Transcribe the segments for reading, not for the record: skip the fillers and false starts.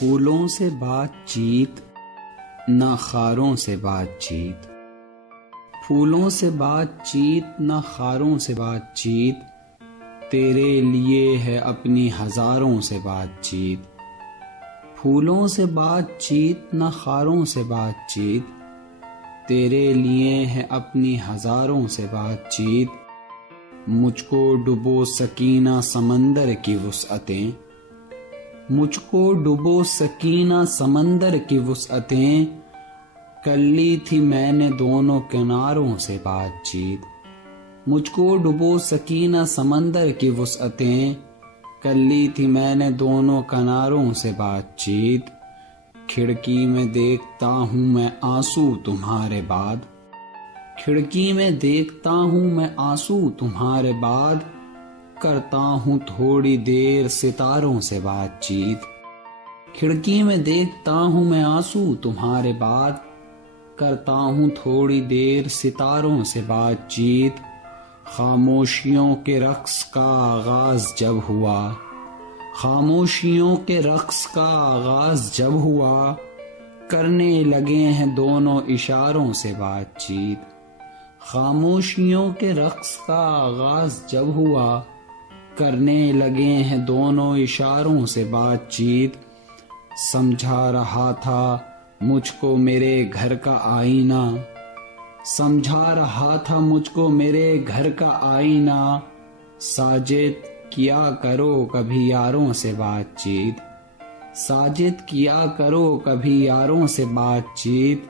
फूलों से बातचीत ना खारों से बातचीत, फूलों से बातचीत ना खारों से बातचीत, तेरे लिए है अपनी हजारों से बातचीत। फूलों से बातचीत ना खारों से बातचीत, तेरे लिए है अपनी हजारों से बातचीत। मुझको डुबो सकीना समंदर की वुसअतें, मुझको डुबो सकीना समंदर की वुसअतें, कर ली थी मैंने दोनों किनारों से बातचीत। मुझको डुबो सकीना समंदर की वुसअतें, कर ली थी मैंने दोनों किनारों से बातचीत। खिड़की में देखता हूँ मैं आंसू तुम्हारे बाद, खिड़की में देखता हूँ मैं आंसू तुम्हारे बाद, करता हूँ थोड़ी देर सितारों से बातचीत। खिड़की में देखता हूँ मैं आंसू तुम्हारे बाद, करता हूँ थोड़ी देर सितारों से बातचीत। खामोशियों के रक्स का आगाज जब हुआ, खामोशियों के रक्स का आगाज जब हुआ, करने लगे हैं दोनों इशारों से बातचीत। खामोशियों के रक्स का आगाज जब हुआ, करने लगे हैं दोनों इशारों से बातचीत। समझा रहा था मुझको मेरे घर का आईना, समझा रहा था मुझको मेरे घर का आईना, साजिद किया करो कभी यारों से बातचीत, साजिद किया करो कभी यारों से बातचीत।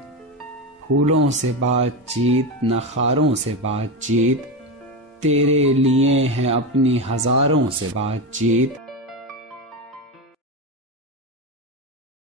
फूलों से बातचीत न खारों से बातचीत, तेरे लिए है अपनी हजारों से बातचीत।